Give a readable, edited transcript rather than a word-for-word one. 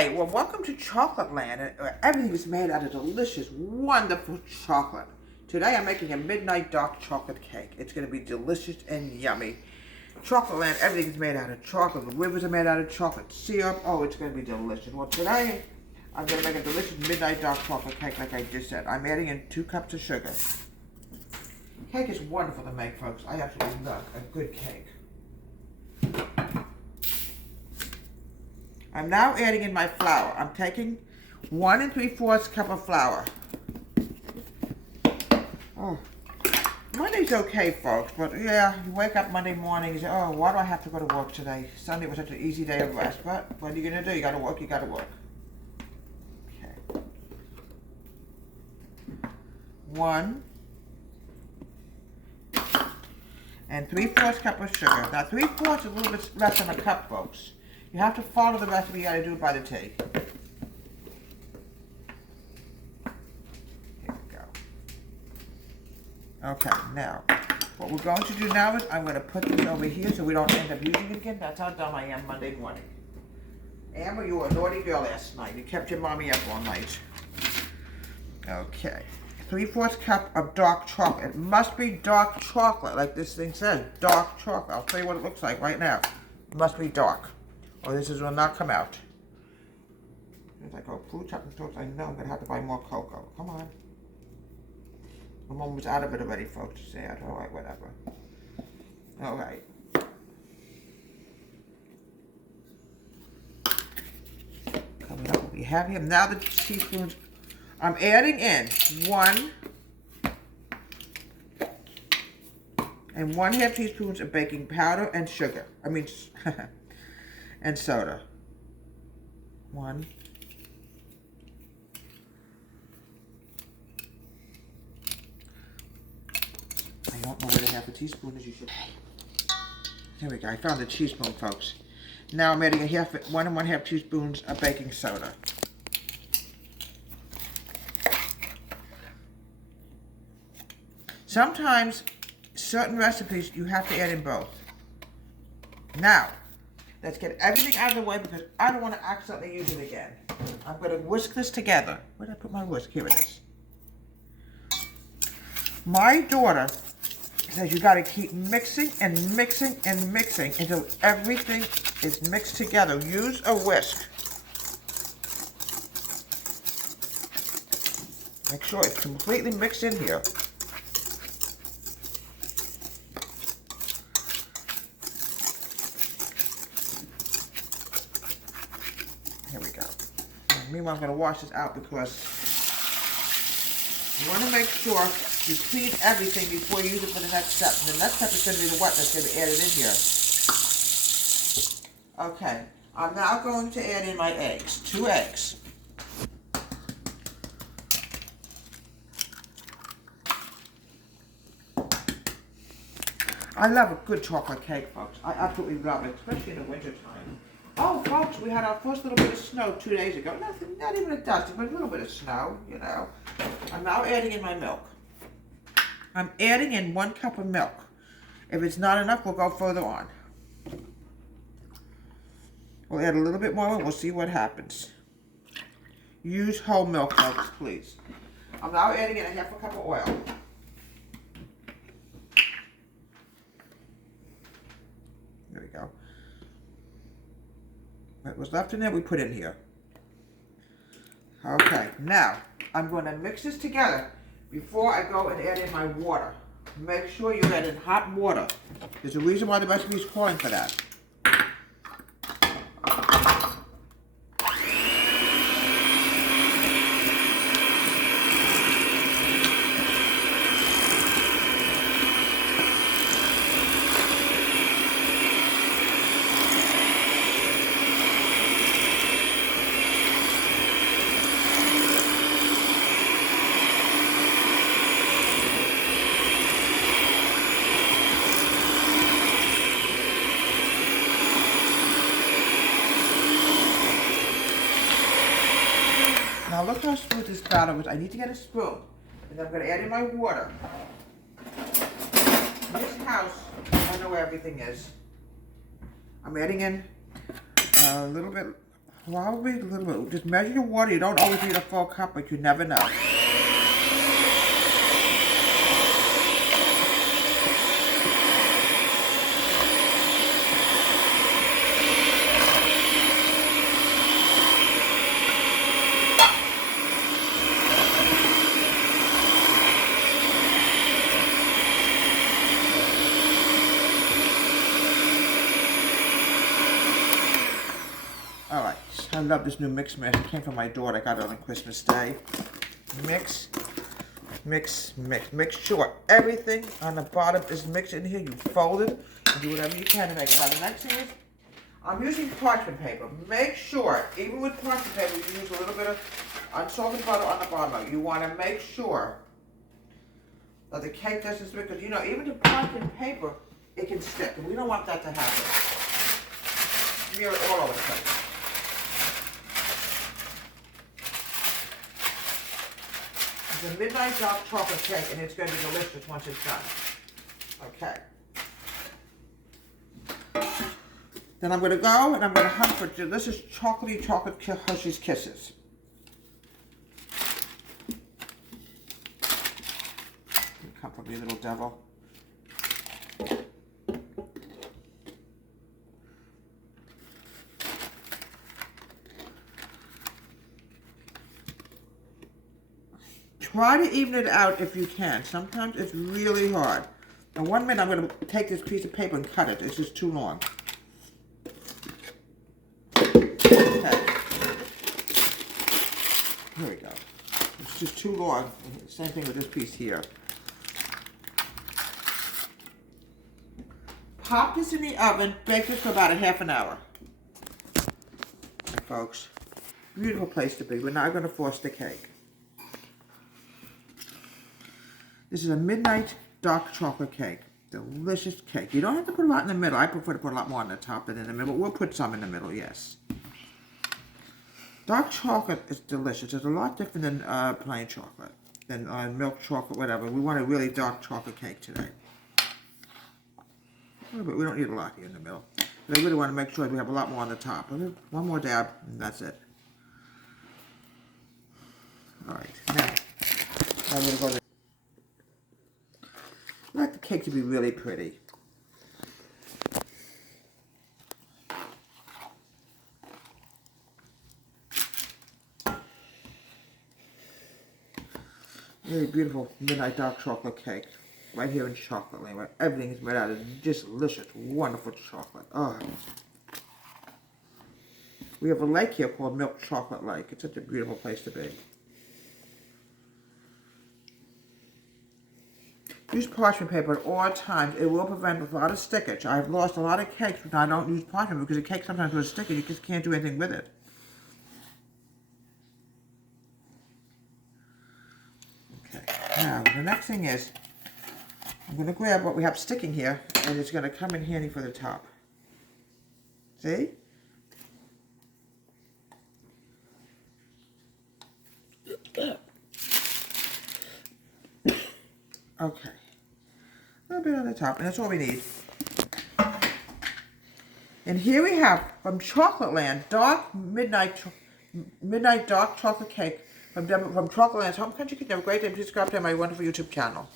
Okay, well, welcome to Chocolate Land. Everything is made out of delicious, wonderful chocolate. Today I'm making a midnight dark chocolate cake. It's going to be delicious and yummy. Chocolate Land, everything is made out of chocolate. The rivers are made out of chocolate syrup. Oh, it's going to be delicious. Well, today I'm going to make a delicious midnight dark chocolate cake like I just said. I'm adding in 2 cups of sugar. Cake is wonderful to make, folks. I absolutely love a good cake. I'm now adding in my flour. I'm taking 1 3/4 cup of flour. Oh, Monday's okay, folks, but yeah, you wake up Monday morning and say, oh, why do I have to go to work today? Sunday was such an easy day of rest, but what are you going to do? You got to work, you got to work. Okay. 1 3/4 cup of sugar. Now, 3/4 is a little bit less than a cup, folks. You have to follow the recipe. You got to do it by the tea. Here we go. Okay, now, what we're going to do now is I'm going to put this over here so we don't end up using it again. That's how dumb I am Monday morning. Amber, you were a naughty girl last night. You kept your mommy up all night. Okay. 3/4 cup of dark chocolate. It must be dark chocolate, like this thing says. Dark chocolate. I'll tell you what it looks like right now. It must be dark, or this will not come out. As I go fruit chocolate stores, I know I'm going to have to buy more cocoa. Come on. I'm almost out of it already, folks. Sad. All right, whatever. All right. Coming up, what we have here. Now the teaspoons. I'm adding in 1 1/2 teaspoons of baking powder and sugar. And soda. 1. I don't know where the 1/2 teaspoon is. You should. There we go. I found the teaspoon, folks. Now I'm adding 1 1/2 teaspoons of baking soda. Sometimes, certain recipes, you have to add in both. Now, let's get everything out of the way because I don't want to accidentally use it again. I'm going to whisk this together. Where did I put my whisk? Here it is. My daughter says you got to keep mixing and mixing and mixing until everything is mixed together. Use a whisk. Make sure it's completely mixed in here. Here we go. Meanwhile, I'm going to wash this out because you want to make sure you clean everything before you use it for the next step. And the next step is going to be the wetness going to be added in here. Okay, I'm now going to add in my eggs. 2 eggs. I love a good chocolate cake, folks. I absolutely love it, especially in the wintertime. Oh, folks, we had our first little bit of snow 2 days ago. Nothing, not even a dust, but a little bit of snow, you know. I'm now adding in my milk. I'm adding in 1 cup of milk. If it's not enough, we'll go further on. We'll add a little bit more and we'll see what happens. Use whole milk, folks, please. I'm now adding in 1/2 cup of oil. There we go. What was left in there, we put in here. Okay, now I'm going to mix this together before I go and add in my water. Make sure you add in hot water. There's a reason why the recipe is calling for that. Now look how smooth this batter was. I need to get a spoon. And I'm going to add in my water. In this house, I know where everything is. I'm adding in a little bit Probably a little bit. Just measure your water. You don't always need a full cup, but you never know. Alright, I love this new mix mash. It came from my daughter. I got it on Christmas Day. Mix, mix, mix. Make sure everything on the bottom is mixed in here. You fold it and do whatever you can to make it. Now the next thing is, I'm using parchment paper. Make sure, even with parchment paper, you use a little bit of unsalted butter on the bottom. You want to make sure that the cake doesn't stick, because you know, even the parchment paper, it can stick, and we don't want that to happen. Smear it all over the place. It's a midnight dark chocolate cake, and it's going to be delicious once it's done. Okay. Then I'm going to go and I'm going to hunt for delicious chocolate Hershey's Kisses. Come for me, little devil. Try to even it out if you can. Sometimes it's really hard. Now 1 minute I'm going to take this piece of paper and cut it. It's just too long. Okay. Here we go. It's just too long. Same thing with this piece here. Pop this in the oven. Bake this for about a half an hour. Folks, beautiful place to be. We're now going to frost the cake. This is a midnight dark chocolate cake. Delicious cake. You don't have to put a lot in the middle. I prefer to put a lot more on the top than in the middle. We'll put some in the middle, yes. Dark chocolate is delicious. It's a lot different than plain chocolate, than milk chocolate, whatever. We want a really dark chocolate cake today. But we don't need a lot here in the middle. But I really want to make sure we have a lot more on the top. One more dab, and that's it. All right, now I'm going to go to. I like the cake to be really pretty. Really beautiful midnight dark chocolate cake. Right here in Chocolate Land, where everything is made out of just delicious, wonderful chocolate. Oh. We have a lake here called Milk Chocolate Lake. It's such a beautiful place to be. Use parchment paper at all times. It will prevent a lot of stickage. I've lost a lot of cakes when I don't use parchment because the cake sometimes will stick and you just can't do anything with it. Okay, now the next thing is, I'm going to grab what we have sticking here and it's going to come in handy for the top. See? Okay. A little bit on the top, and that's all we need. And here we have, from Chocolate Land, midnight dark chocolate cake from Chocolate Land's Home Country Kitchen. Have a great day. Please subscribe to my wonderful YouTube channel.